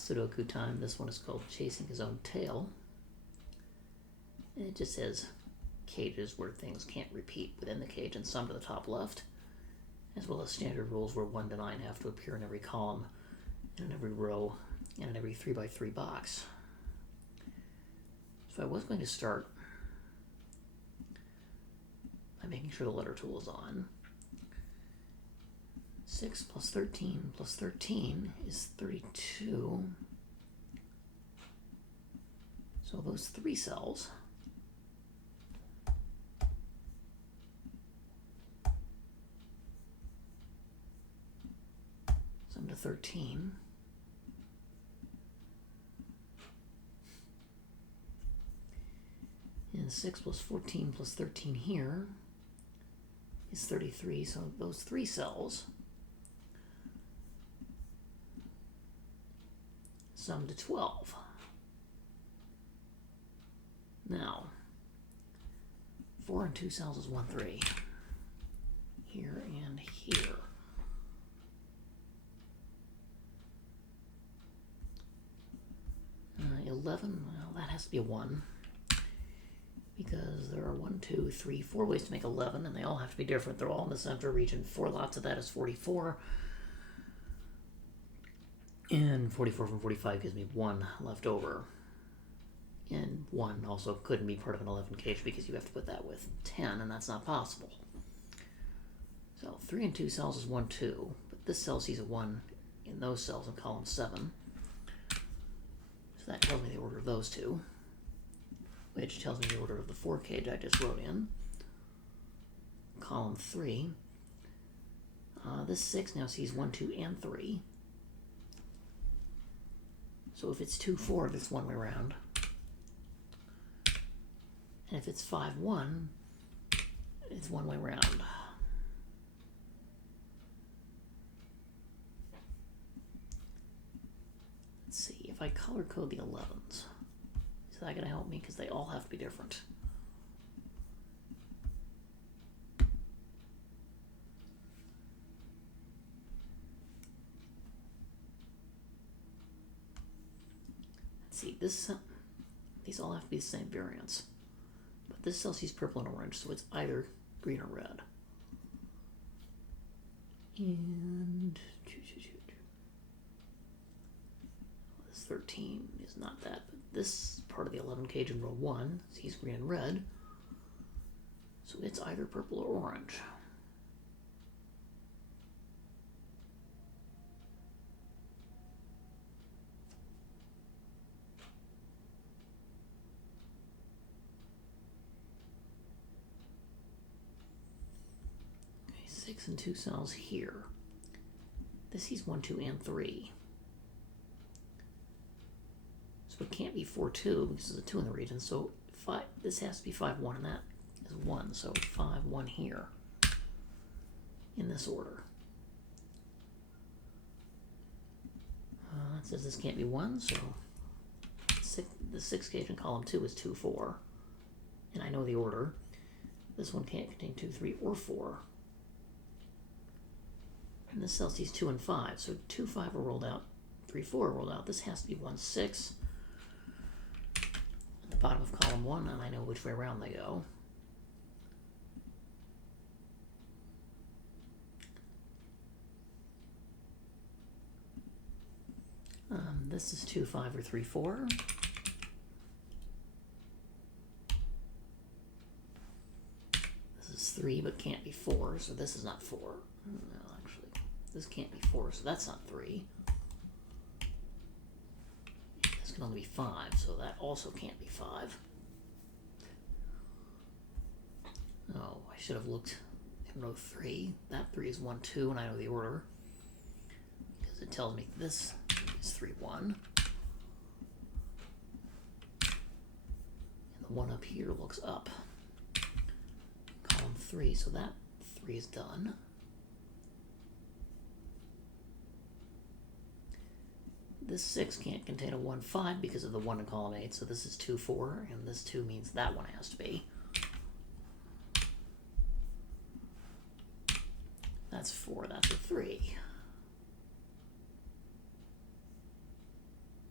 Sudoku time. This one is called Chasing His Own Tail. And it just says cages where things can't repeat within the cage and some to the top left, as well as standard rules where 1 to 9 have to appear in every column, and in every row, and in every 3x3 box. So I was going to start by making sure the letter tool is on. 6 plus 13 plus 13 is 32. So those 3 cells sum to 13. And 6 plus 14 plus 13 here is 33. So those 3 cells sum to 12. Now, 4 and 2 cells is 1, 3. Here and here. Uh, 11, well, that has to be a 1. Because there are 1, 2, 3, 4 ways to make 11, and they all have to be different. They're all in the center region. 4 lots of that is 44. And 44 from 45 gives me 1 left over. And 1 also couldn't be part of an 11 cage because you have to put that with 10, and that's not possible. So 3 and 2 cells is 1, 2. But this cell sees a 1 in those cells in column 7. So that tells me the order of those two, which tells me the order of the 4 cage I just wrote in. Column 3. This 6 now sees 1, 2, and 3. So if it's 2, 4, that's one way around. And if it's 5, 1, it's one way around. Let's see, if I color code the 11s, is that going to help me? Because they all have to be different. Let's see, these all have to be the same variance. But this cell sees purple and orange, so it's either green or red. And this 13 is not that, but this part of the 11 cage in row 1 sees green and red, so it's either purple or orange. Okay, 6 and 2 cells here. This sees 1, 2, and 3. So it can't be 4, 2 because there's a 2 in the region. So 5. This has to be 5, 1, and that is 1. So 5, 1 here in this order. It says this can't be 1, so the 6 gauge in column 2 is 2, 4. And I know the order. This one can't contain 2, 3, or 4. And this cell sees 2 and 5. So 2, 5 are rolled out. 3, 4 are rolled out. This has to be 1, 6. At the bottom of column 1, and I know which way around they go. This is 2, 5, or 3, 4. This is 3, but can't be 4, so this is not 4. No, actually, this can't be 4, so that's not 3. This can only be 5, so that also can't be 5. Oh, I should have looked in row 3. That 3 is 1, 2, and I know the order because it tells me this is 3, 1. And the one up here looks up. Column 3, so that 3 is done. This 6 can't contain a 1, 5 because of the 1 in column 8, so this is 2, 4, and this 2 means that one has to be. That's 4, that's a 3.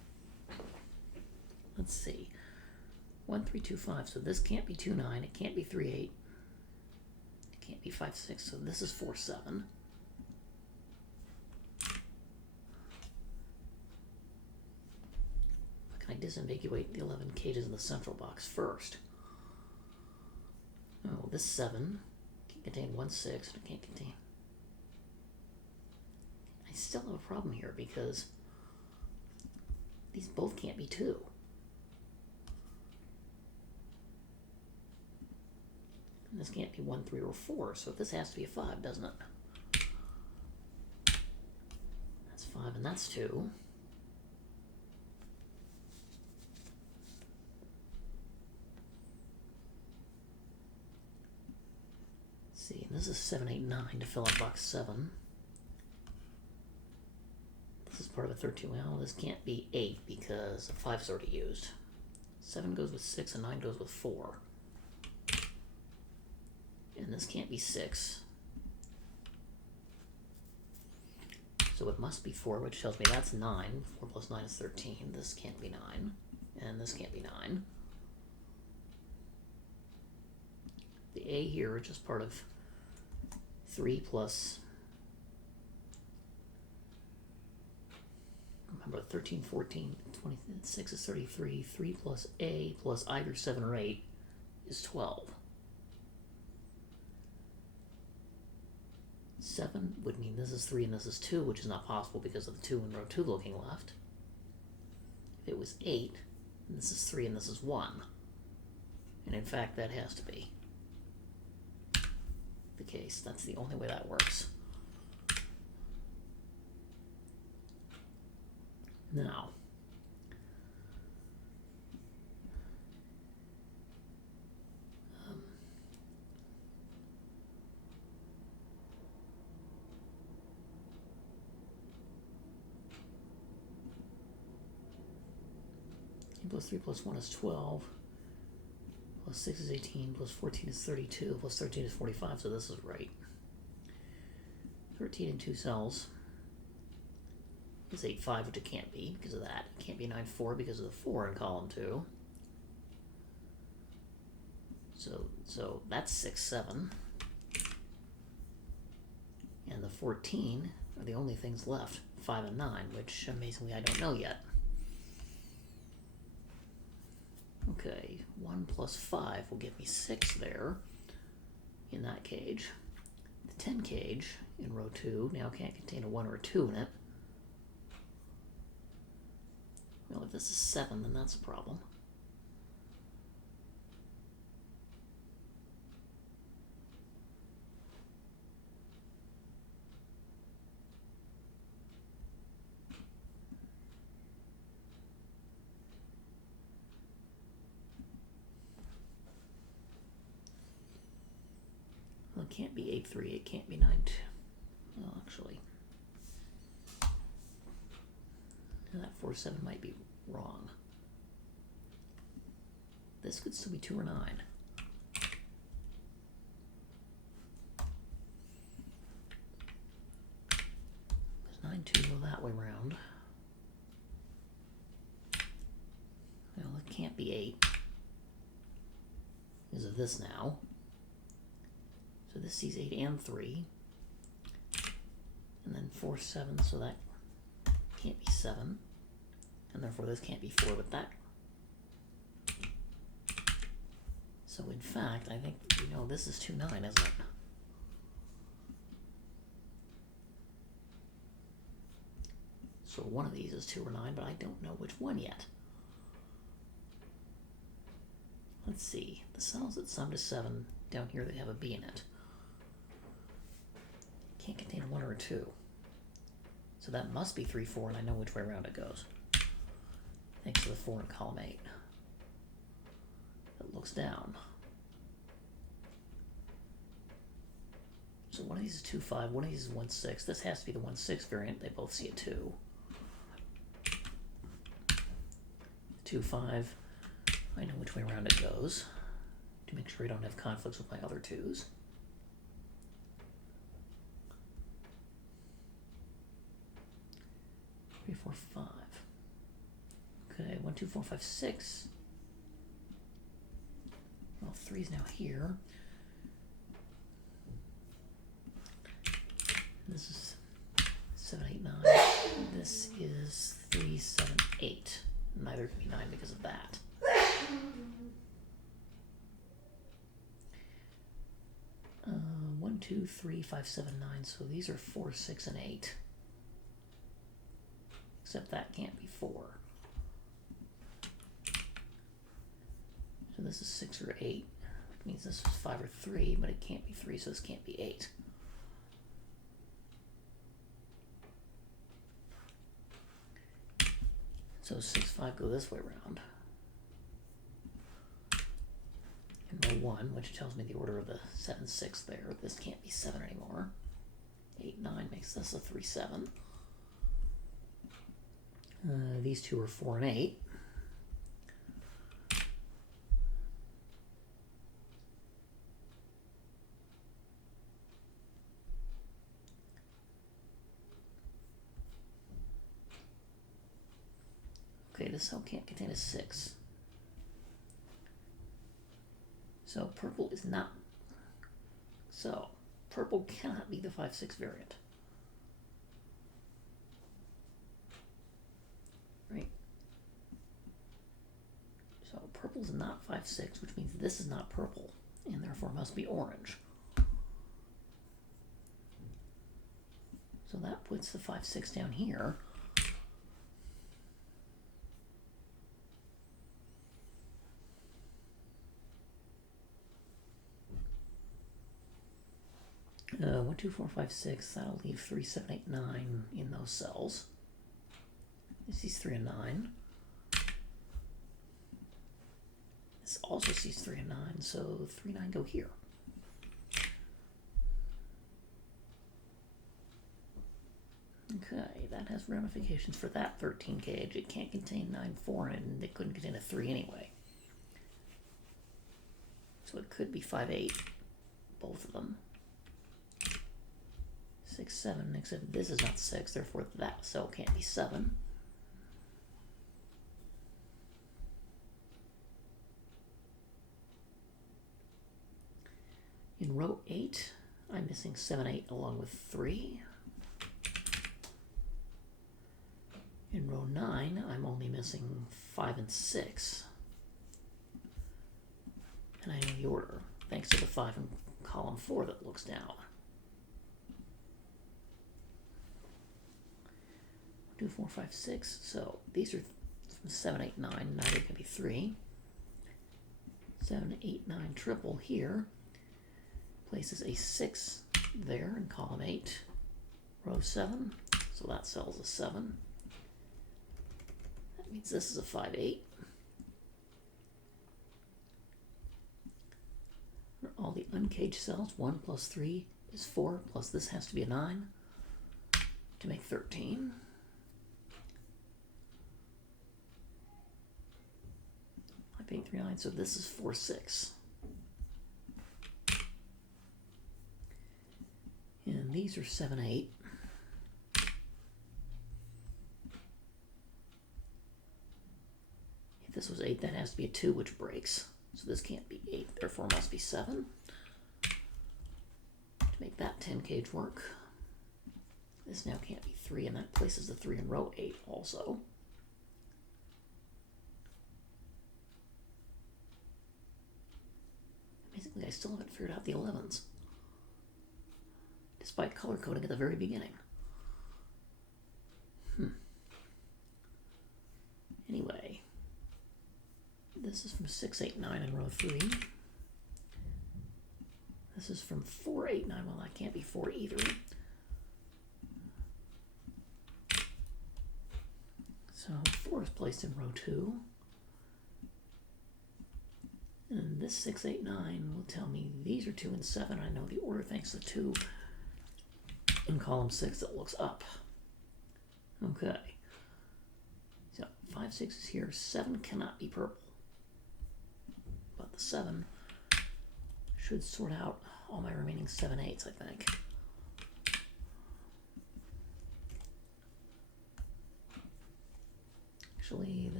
let's see. 1, 3, 2, 5. So this can't be 2, 9. It can't be 3, 8. It can't be 5, 6. So this is 4, 7. But can I disambiguate the 11 cages in the central box first? Oh, this 7 can contain 1, 6. And it can't contain... I still have a problem here because these both can't be 2. And this can't be 1, 3, or 4, so this has to be a 5, doesn't it? That's 5 and that's 2. Let's see, this is 7, 8, 9 to fill out box 7. This is part of a 13. Well, this can't be 8 because the 5's already used. 7 goes with 6 and 9 goes with 4. And this can't be 6. So it must be 4, which tells me that's 9. 4 plus 9 is 13. This can't be 9. And this can't be 9. The A here is just part of 3 plus... Remember, 13, 14, 26 is 33. 3 plus A plus either 7 or 8 is 12. 7 would mean this is 3 and this is 2, which is not possible because of the 2 in row 2 looking left. If it was 8, and this is 3 and this is 1. And in fact, that has to be the case. That's the only way that works. Now, plus 3 plus 1 is 12, plus 6 is 18, plus 14 is 32, plus 13 is 45, so this is right. 13 in 2 cells is 8, 5, which it can't be because of that. It can't be 9, 4 because of the 4 in column 2. So that's 6, 7. And the 14 are the only things left, 5 and 9, which amazingly I don't know yet. Okay, 1 plus 5 will give me 6 there in that cage. The 10 cage in row 2 now can't contain a 1 or a 2 in it. Well, if this is 7, then that's a problem. Well, it can't be 8, 3, it can't be 9, 2. Well, actually, that 4, 7 might be wrong. This could still be 2 or 9. Because 9, 2 go that way round. Well, it can't be 8. Because of this now. So this sees 8 and 3. And then 4, 7, so that can't be 7. And therefore this can't be 4, but that. So in fact, I think, this is 2, 9, isn't it? So one of these is 2 or 9, but I don't know which one yet. Let's see. The cells that sum to 7 down here, they have a B in it. Can't contain a 1 or a 2. So that must be 3, 4, and I know which way around it goes. Thanks to the 4 in column 8. It looks down. So one of these is 2, 5, one of these is 1, 6. This has to be the 1, 6 variant. They both see a 2. 2, 5. I know which way around it goes to make sure I don't have conflicts with my other 2s. Three, 4, 5. Okay, 1, 2, 4, 5, 6. Well, 3 is now here. This is 7, 8, 9. This is 3, 7, 8. Neither can be 9 because of that. Uh, 1, 2, 3, 5, 7, 9. So these are 4, 6, and 8. Except that can't be 4. So this is 6 or 8. Which means this is 5 or 3, but it can't be 3, so this can't be 8. So 6, 5 go this way around. And row 1, which tells me the order of the 7, 6 there. This can't be 7 anymore. 8, 9 makes this a 3, 7. These two are 4 and 8. Okay, this cell can't contain a 6. So purple is not. So purple cannot be the 5, 6 variant. Right? So purple is not 5, 6, which means this is not purple, and therefore must be orange. So that puts the 5, 6 down here. One, 2, 4, 5, 6. That'll leave 3, 7, 8, 9 in those cells. This sees 3 and 9. This also sees 3 and 9, so 3, 9 go here. Okay, that has ramifications for that 13 cage. It can't contain 9, 4, and it couldn't contain a 3 anyway. So it could be 5, 8, both of them. 6, 7, except this is not 6, therefore that cell can't be 7. In row 8, I'm missing 7, 8 along with 3. In row 9, I'm only missing 5 and 6. And I know the order, thanks to the 5 in column 4 that looks down. 2, 4, 5, 6. So these are from 7, 8, 9. Neither can be 3. 7, 8, 9 triple here. Places a 6 there in column 8. Row 7. So that cell's a 7. That means this is a 5, 8. All the uncaged cells, 1 plus 3 is 4, plus this has to be a 9 to make 13. 5, 8, 3, 9, so this is 4, 6. And these are 7, 8. If this was 8, that has to be a 2, which breaks. So this can't be 8, therefore must be 7. To make that 10 cage work. This now can't be 3, and that places the 3 in row 8 also. Amazingly, I still haven't figured out the 11s. Despite color coding at the very beginning. Anyway. This is from 6, 8, 9 in row 3. This is from 4, 8, 9. Well, that can't be 4 either. So 4 is placed in row 2. And this 6, 8, 9 will tell me these are 2 and 7. I know the order thanks to 2 in column 6 that looks up. Okay. So 5, 6 is here. 7 cannot be purple. But the 7 should sort out all my remaining 7, 8s, I think. Actually,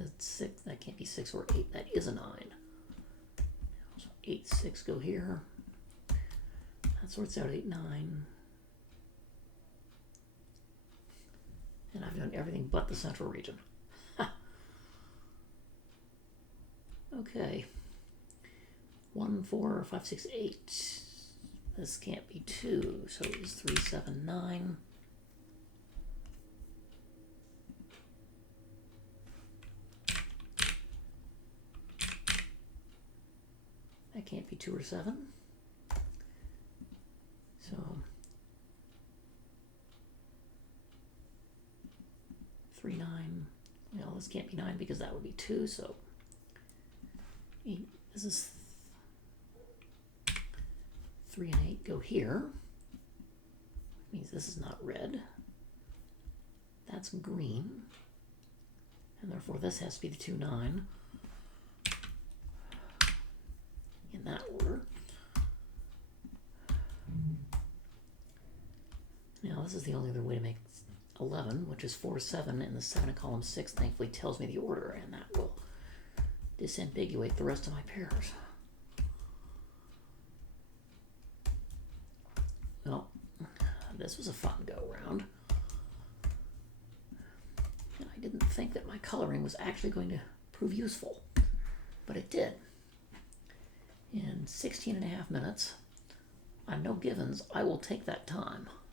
a 6. That can't be 6 or 8. That is a 9. So 8, 6 go here. That sorts out 8, 9. And I've done everything but the central region. Okay. 1, 4, 5, 6, 8. This can't be 2, so it's 3, 7, 9. That can't be 2 or 7. So 3, 9. Well, this can't be 9 because that would be 2, so 8. This is 3 and 8 go here. Means this is not red. That's green. And therefore this has to be the 2, 9. In that order. Now this is the only other way to make 11, which is 4, 7, and the 7 in column 6 thankfully tells me the order, and that will disambiguate the rest of my pairs. Well, this was a fun go-round. And I didn't think that my coloring was actually going to prove useful, but it did. In 16 and a half minutes, on no givens, I will take that time.